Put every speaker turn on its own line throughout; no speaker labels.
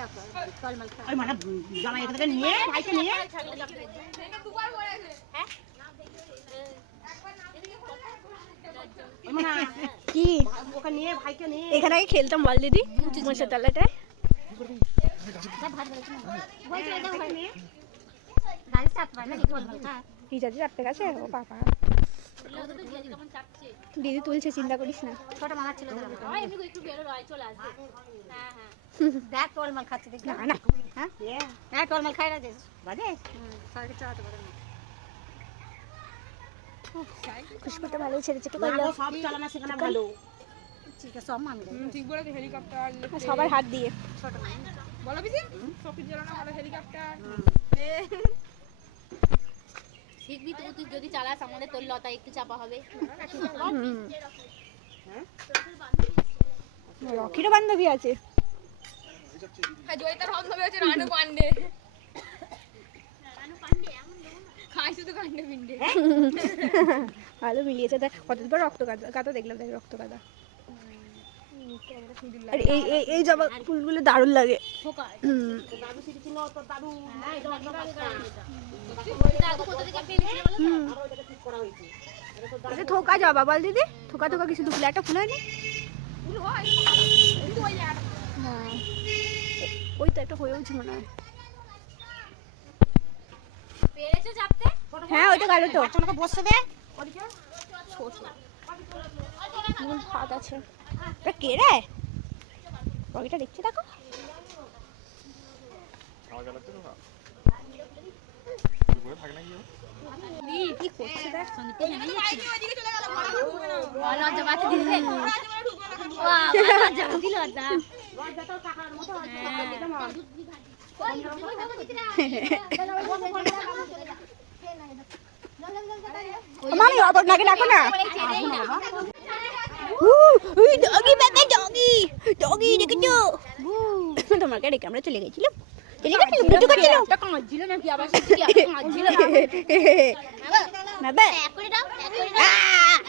ওই মানে জামাই এখান থেকে নিয়ে ভাইকে নিয়ে।
কি?
ওকে নিয়ে ভাইকে নিয়ে।
এখানে আগে খেলতাম বল দিদি মশার তলাটায়। রিচার্জ চারটে গেছে ও বাবা। দিদি তুলছে চিন্তা করিস না।
ছোট মামা ছিল একটু বেরো রয় চলে আসবে। হ্যাঁ হ্যাঁ।
দেখ টোলমাল খাচ্ছে দেখি
না না।
হ্যাঁ? হ্যাঁ টোলমাল খাই না যে। বাজে?
সরকার চালাতে পারে না
খুশবুটা ভালো ছেড়েছে একটু করল
সব চালানা সেখানে ভালো।
ঠিক আছে সব মানবে
ঠিক বলেছে হেলিকপ্টার
সবার হাত দিয়ে।
ছোট
বলো বিজি সফির জ্বালানো ভালো হেলিকপ্টার
শিখবি তুই তুই যদি চালাস আমাদের তোর লতা একটু চাপা হবে।
রকিরও বান্ধবী আছে।
হ্যাঁ জয়িতার বান্ধবী আছে রানু পান্ডে। খাই শুধু কান্ডে পিন্ডে
ভালো মিলিয়েছে। কতবার রক্ত গাদা দেখলাম দেখ রক্ত গাদা। আর এই এই এই জবা ফুলগুলো দারুণ লাগে।
থোকা
জবা বল দিদি। থোকা থোকা কিছু দুপুরে একটা ফুল হয়নি?
হ্যাঁ। ওই
তো একটা হয়ে উঠছে মনে হয় হ্যাঁ ওইটা গেল তো।
বসে দে।
ভাত আছে। এটা কে রে? বগিটা দেখছি দেখো। কি করছে দেখ?
লজ্জা
না। ডগি বেবে ডগি ডগি দেখেছ তোমাকে রেখে আমরা চলে গেছিলাম চলে দুটো করছিল
কাঁদছিল নাকি আবার সত্যি কাঁদছিল
বাবা
এক করে দাও এক করে দাও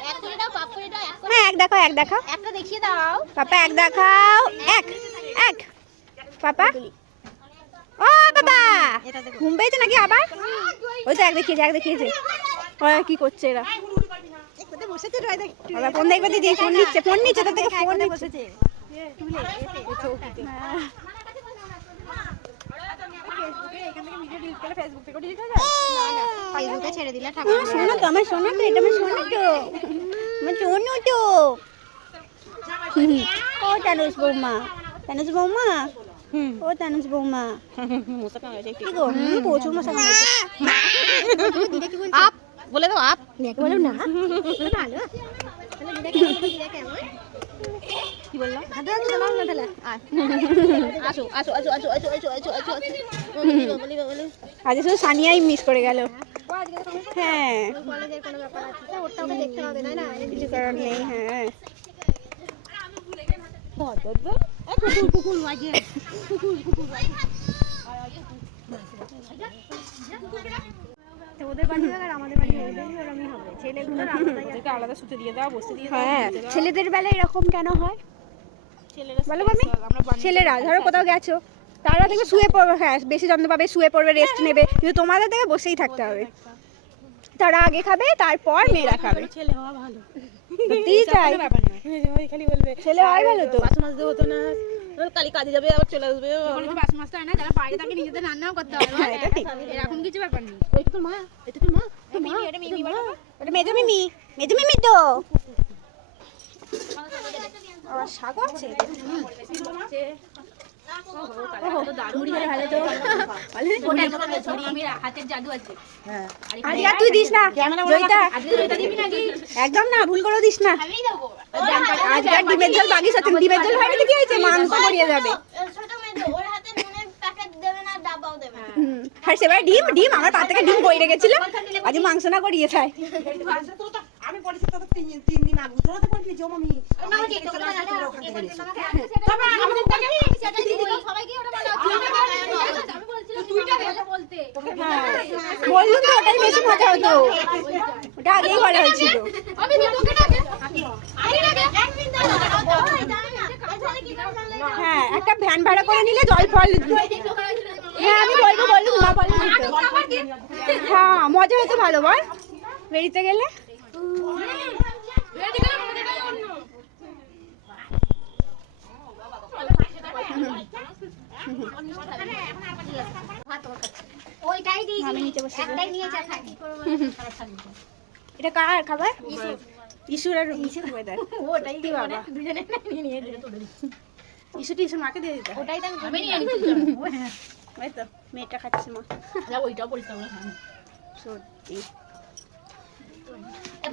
এক করে দাও পাপ করে দাও
হ্যাঁ এক দেখাও এক দেখাও
একটা দেখিয়ে দাও
পাপা এক দেখাও এক এক পাপা ও বাবা ঘুম পেয়েছে নাকি আবার ওই তো এক দেখিয়েছে এক দেখিয়েছে কি করছে এরা ফোন দেখবে দিদি ফোন নিচ্ছে ফোন নিচ্ছে তার থেকে ফোন বসেছে?
ছেড়ে দিলে
শোনো তো আমার শোনো তো এটা আমার শোনো তো। আমার শোনো তো। ও তানুষ বৌমা। তানুষ বৌমা? ও তানুষ বৌমা। কি গো? প্রচুর মশা কামড়েছে
আপ বলে দাও আপ।
বলো না
কি বললাম আসো আসো আসো আসো আসো আসো আসো আসো
আজ শুধু সানিয়াই মিস করে গেল। হ্যাঁ।
কলেজের কোনো ব্যাপার আছে। ওরটা ওকে দেখতে হবে তাই না?
কিছু করার নেই হ্যাঁ।
কুকুর বাজে।
তো ওদের বাড়ি আর আমাদের বাড়ি
আলাদা দিয়ে দাও দিয়ে
হ্যাঁ ছেলেদের বেলায় এরকম কেন হয়?
ছেলেরা
বলো ধরো কোথাও গেছো তারা দেখবে শুয়ে পড়বে হ্যাঁ বেশি যত্ন পাবে শুয়ে পড়বে রেস্ট নেবে কিন্তু তোমাদের থেকে বসেই থাকতে হবে। তারা আগে খাবে তারপর মেয়েরা খাবে।
ছেলে হওয়া ভালো
সত্যিই তাই। ছেলে হয় ভালো তো।
বাসন মাজতে হতো না। কালি কাজে যাবে আবার চলে আসবে।
বাসন মাজতে হয় না যারা বাইরে থাকে নিজেদের রান্নাও করতে হবে
এটা ঠিক।
এরকম কিছু ব্যাপার নেই।
ওই তো মা এটা তো মা
ওটা মেজো মিমি মেজো মিমি তো। আবার শাক আছে? মুড়ি হলে ভালো তো।
আমি হাতের জাদু আছে।
আজকে আর তুই দিস না জয়িতা। একদম না ভুল করে দিস না। আজকে আর ডিমের ডিমের কি হয়েছে মাংস গড়িয়ে যাবে
ছোট মেয়ে ওর হাতে নুনের প্যাকেট দেবে না ডাবাও দেবে
আর সেবার ডিম ডিম আমার পা থেকে ডিম আজ মাংস না গড়িয়ে খায়।
আমি পড়েছি তো তিন তিন দিন আগে। তোরা তো বলবি
তবে আমাদের থেকে সেটা দিদি সবাইকে ওটা আমি বলছিলাম তুইটা বলতে।
বললুম তো ওটাই বেশি মজা হতো। ওটা আগেই বলা হয়েছিল।
আমি তোকে ডাকে। আমি ডাকে
হ্যাঁ একটা ভ্যান ভাড়া করে নিলে জল ফল হ্যাঁ আমি বলব বলব হ্যাঁ মজা হতো ভালো বল। বেরিতে গেলে?
ওইটাই দিয়েছি একটাই
এটা কার খাবার? ইসুর আর ওয়েদার
ওটাই
কি বাবা।
দুজনে নিয়ে নিয়ে তুলে
মাকে দিয়ে দিতে
ওটাই তো আমি নিয়ে নিচ্ছি
ওই তো মেয়েটা খাচ্ছে মা।
ওইটাও পরিষ্কার করে খাই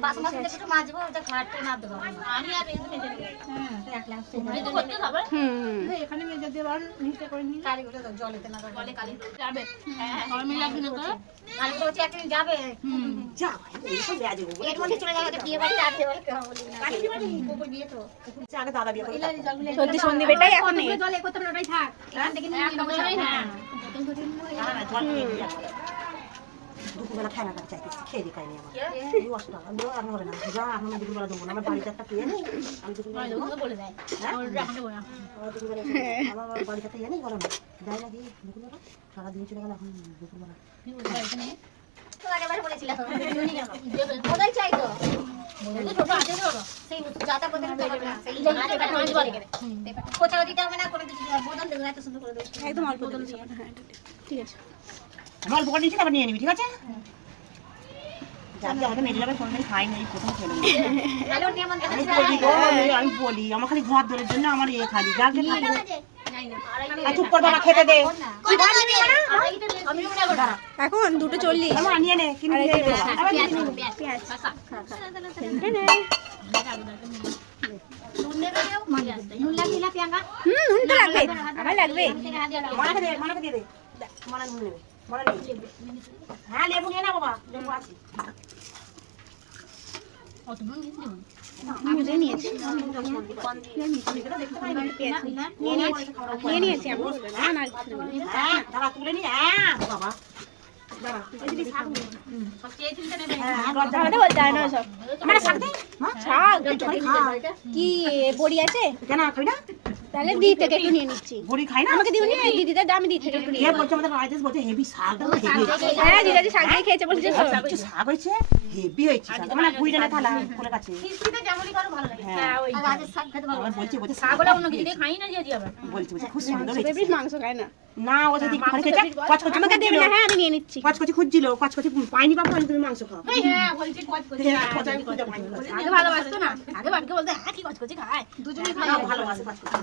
সত্যি
বাসন বাসন একটু মাজবো ওটা খাটতে না দেবো আমি আর এই মেজে রাখলাম এই তো করতে হবে।
হুম।
এখানে মেজে দেওয়ার নিচে করে নিয়ে
কালি ওটা তো জলেতে না জলে কালি যাবে হ্যাঁ সবাই মিলে একদিন তো। কালি তো হচ্ছে একদিন যাবে?
যা এইসব দেয়া দেবো
এর মধ্যে চলে যাবে তো বিয়ে বাড়িতে আছে বলে কেউ বলি না। কুকুর বিয়ে তো।
আগে দাদা বিয়ে করে
সত্যি সন্দীপ এটাই এখন নেই
জলে করতে ওটাই থাক। এখান থেকে নিয়ে হ্যাঁ
খেয়ে দিয়ে আসো। দুপুরবেলা খাই না খাই চাইতেছি খেয়ে দিই খাইনি আমার এই অসুবিধা আমি এখন হবে না যা এখন দুপুরবেলা দেবো না আমার বাড়িতে একটা পেয়ে নেই আমি দুপুরবেলা দেবো আমার বাড়িতে একটা ইয়ে নেই গরম দেয় নাকি দুপুরবেলা সারাদিন চলে গেল এখন দুপুরবেলা
একদম অল্প। হ্যাঁ ঠিক আছে
আমার অল্প করে নিয়ে নিবি ঠিক আছে?
নিয়মন
আমি বলি আমি- আমি আমার খালি ঘর জন্য আমার ইয়ে খালি যা। খেতে চুপ কর বাবা খেতে দে।
আমি করো।
এখন দুটো চল্লিশ।
নে
হুম লাগবে। আমার লাগবে।
মানাকে দে মানাকে দিয়ে দে। মানা নুন নেবে। নেই হ্যাঁ লেবু নিয়ে না বাবা লেবু আছে।
কি বড়ি আছে?
কেন খাবি না?
তাহলে দিই থেকে একটু নিয়ে নিচ্ছি।
বড়ি খাই না?
আমাকে দিদিদের দাম দিদি থেকে একটু নিয়ে
বলছে আমাদের রাইতেস বলছে হেভি শাক হেভি
হ্যাঁ দিদি শাক দিয়ে খেয়েছে বলছে
শাক হয়েছে? হেভি হয়েছে মানে বুঝে না থালা কোলে কাছে।
খিচুড়িটা যেমনই করো ভালো লাগে।
হ্যাঁ।
আর রাতের শাক খেতে ভালো
আবার
লাগে
বলছে বলছে
শাক
শাক
হলে অন্য কিছু দিয়ে খাই না দিয়ে আবার।
বলছে বলছে খুব সুন্দর হয়েছে।
বেবি মাংস খায় না।
না ও যদি ঘরে খেয়েছে কচকচি
আমাকে দেবে না হ্যাঁ আমি নিয়ে নিচ্ছি।
কচকচি খুঁজছিল কচকচি পাইনি বাবু আমি তুমি মাংস খাও।
হ্যাঁ বলছি
হ্যাঁ, কচকচি খুঁজে পাইনি
আগে ভালোবাসতো না? আগে বাড়িতে বলতে হ্যাঁ কি কচ খায়? দুজনেই খায়।
ভালোবাসে কচকচি।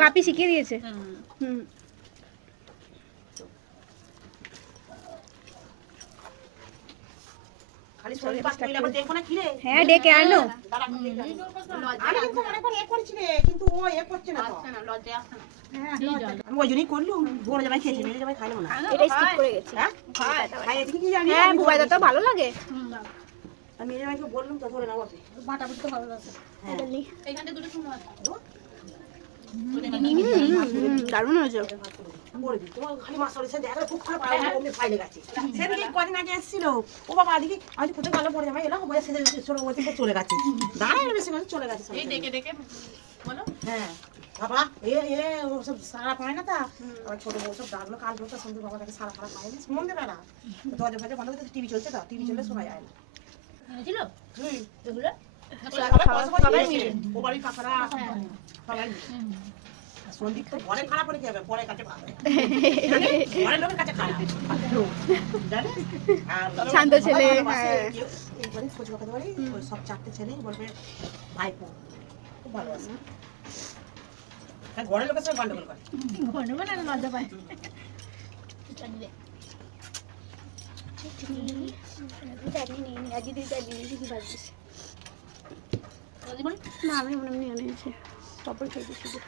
বাপি শিখিয়ে দিয়েছে। হুম
খালি শরীর পাক করলে আবার দেখব না কি রে?
হ্যাঁ ডেকে আনো।
কিন্তু মনে করি এ করছি রে, কিন্তু ও এ করছে না আমি ওই জন্যই করলুম। বড় জামাই খেয়েছে, মেয়ে জামাই খাইলো না।
এটা স্কিপ করে গেছে।
হ্যাঁ? কি কি জানি?
হ্যাঁ বুবাইদা তো ভালো লাগে।
আমি মেয়ে জামাইকে বললুম তো ধরে নাও ওকে।
বাটা বুঝতে ভালো লাগে
হ্যাঁ।
দারুণ হয়েছে।
বলবি, তোমার খালি মাছ সরিষা দিয়ে খুব খারাপ আরাম ফাইলে গেছে। সেদিকে কদিন আগে এসেছিল, ও বাবা এদিকে, আমি কোথায় গেল বড় জামাই এলো, ও চলে- ওই চলে গেছে। দাঁড়ায় বেশি করে, চলে গেছে সব। হ্যাঁ। বাবা, এ, এ, ওসব সারা পায় না তা? আমার ছোট বউ সব ডাকলো, কাল বলতো, সন্ধে বাবা তাকে সারা ফারা পায় না, সন্ধে দরজা ফরজা বন্ধ করে টিভি চলছে তো, টিভি চললে সবাই আয় না।
ছিল
হুম।
এগুলো
সবাই বসে ও বাড়ির কাকারা, সবাই। আর সন্দীপ তো ঘরে খারাপ করে কি হবে? পরে কাছে ভালো। ঘরের লোকের কাছে খারাপ।
শান্ত ছেলে,
ভালোবাসে,
হ্যাঁ।
কেউ এই বাড়ি খোঁজ খবর বাড়ি, সব চারটে ছেলেই বলবে ভাইপো। খুব ভালোবাসে। ঘরের লোকের সঙ্গে গন্ডগোল করে।
ঘনবে না লজ্জা পায়
নিয়ে আমি মনে মনে নিয়েছি সবাই খেয়েছি শুধু